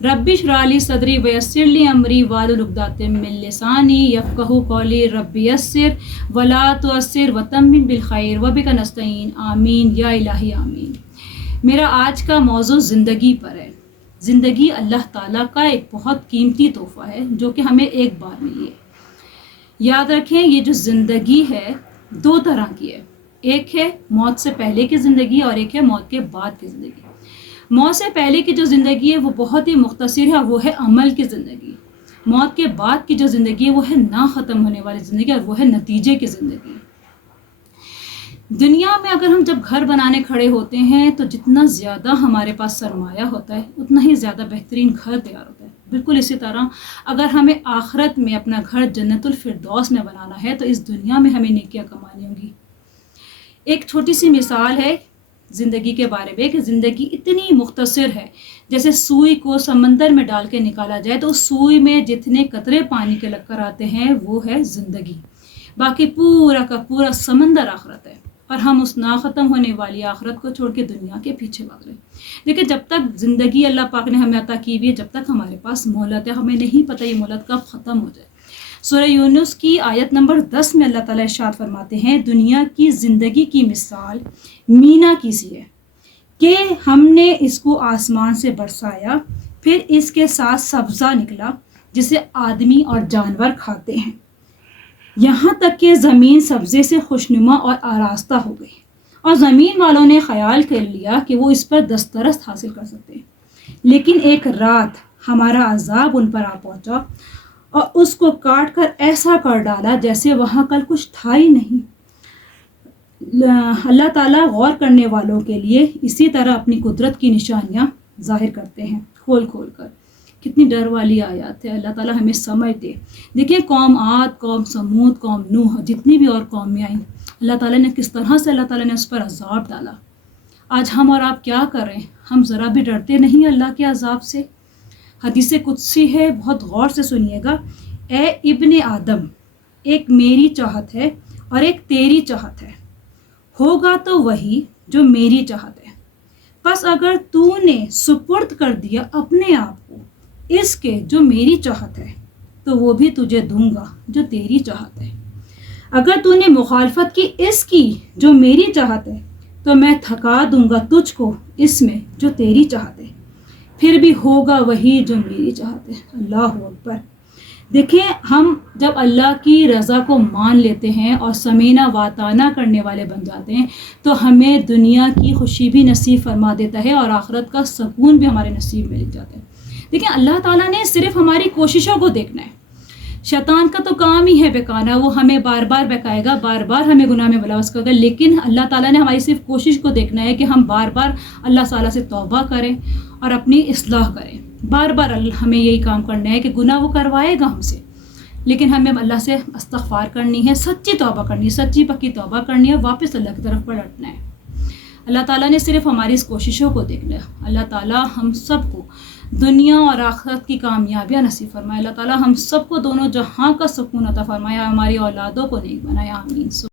Rabbi इश्रह ली सदरी वयस्सिर ली अमरी वाहलुल उक़दतम मिन लिसानी यफ़क़हू क़ौली rabbi यस्सिर वला तुअस्सिर वतम्मिम बिल खैर वबिका नस्तईन आमीन या इलाही आमीन। मेरा आज का मौजू ज़िंदगी पर है। ज़िंदगी अल्लाह ताला का एक बहुत कीमती तोहफ़ा है जो कि हमें एक बार मिली है। याद रखें, ये जो ज़िंदगी है दो तरह की है। एक है मौत से पहले की ज़िंदगी और एक है मौत के बाद की ज़िंदगी। मौत से पहले की जो ज़िंदगी है वो बहुत ही मुख्तसर है और वो है अमल की ज़िंदगी। मौत के बाद की जो ज़िंदगी है वो है ना ख़त्म होने वाली ज़िंदगी और वो है नतीजे की ज़िंदगी। दुनिया में अगर हम जब घर बनाने खड़े होते हैं तो जितना ज़्यादा हमारे पास सरमाया होता है उतना ही ज़्यादा बेहतरीन घर तैयार होता है। बिल्कुल इसी तरह अगर हमें आखिरत में अपना घर जन्नतुल फिरदौस में बनाना है तो इस दुनिया में हमें नेकियां कमानी होंगी। एक छोटी सी मिसाल है ज़िंदगी के बारे में कि ज़िंदगी इतनी मुख्तसर है, जैसे सुई को समंदर में डाल के निकाला जाए तो उस सुई में जितने कतरे पानी के लगकर आते हैं वो है ज़िंदगी। बाकी पूरा का पूरा समंदर आखिरत है और हम उस ना ख़त्म होने वाली आखिरत को छोड़ के दुनिया के पीछे भाग रहे हैं। देखिए, जब तक ज़िंदगी अल्लाह पाक ने हमें अता की हुई है, जब तक हमारे पास मोहलत है, हमें नहीं पता ये मोहलत कब ख़त्म हो जाए। सूरह यूनुस की आयत नंबर 10 में अल्लाह ताला इरशाद फरमाते हैं, दुनिया की ज़िंदगी की मिसाल मीना की सी है कि हमने इसको आसमान से बरसाया, फिर इसके साथ सब्ज़ा निकला जिसे आदमी और जानवर खाते हैं, यहाँ तक कि ज़मीन सब्ज़े से खुशनुमा और आरास्ता हो गई और ज़मीन वालों ने ख्याल कर लिया कि वो इस पर दस्तरस हासिल कर सकते हैं। लेकिन एक रात हमारा अजाब उन पर आ पहुँचा और उसको काट कर ऐसा कर डाला जैसे वहाँ कल कुछ था ही नहीं। अल्लाह ताला गौर करने वालों के लिए इसी तरह अपनी कुदरत की निशानियाँ ज़ाहिर करते हैं खोल खोल कर। कितनी डर वाली आयत है। अल्लाह ताला हमें समझ दे। देखिए, कौम आद, कौम समूद, कौम नूह, जितनी भी और कौमें आई, अल्लाह ताला ने किस तरह से अल्लाह ताला ने उस पर अजाब डाला। आज हम और आप क्या कर रहे हैं? हम ज़रा भी डरते नहीं अल्लाह के अजाब से। हदीस कुदसी है, बहुत गौर से सुनिएगा। ए इब्ने आदम, एक मेरी चाहत है और एक तेरी चाहत है, होगा तो वही जो मेरी चाहत है। बस अगर तूने सुपुर्द कर दिया अपने आप को इसके जो मेरी चाहत है तो वो भी तुझे दूंगा जो तेरी चाहत है। अगर तूने मुखालफत की इसकी जो मेरी चाहत है तो मैं थका दूंगा तुझको इसमें जो तेरी चाहत है, फिर भी होगा वही जो मेरी चाहत है। अल्लाह अकबर। देखिए, हम जब अल्लाह की रज़ा को मान लेते हैं और समीना वाताना करने वाले बन जाते हैं तो हमें दुनिया की खुशी भी नसीब फरमा देता है और आखिरत का सुकून भी हमारे नसीब में लिख जाता है। देखिए, अल्लाह ताला ने सिर्फ हमारी कोशिशों को देखना है। शैतान का तो काम ही है बहकाना, वो हमें बार बार बहकाएगा, बार बार हमें गुनाह में मुलव्वस करेगा। लेकिन अल्लाह ताला ने हमारी सिर्फ कोशिश को देखना है कि हम बार बार अल्लाह ताला से तौबा करें और अपनी इस्लाह करें। बार बार हमें यही काम करना है कि गुनाह वो करवाएगा हमसे, लेकिन हमें अल्लाह से इस्तग़फ़ार करनी है, सच्ची तौबा करनी है, सच्ची पक्की तौबा करनी है, वापस अल्लाह की तरफ पलटना है। अल्लाह ताला ने सिर्फ हमारी इस कोशिशों को देखना है। अल्लाह ताला हम सबको दुनिया और आखिरत की कामयाबियाँ नसीब फरमाए। अल्लाह ताला हम सबको दोनों जहां का सुकून अता फरमाए, हमारी औलादों को नेक बनाए। आमीन।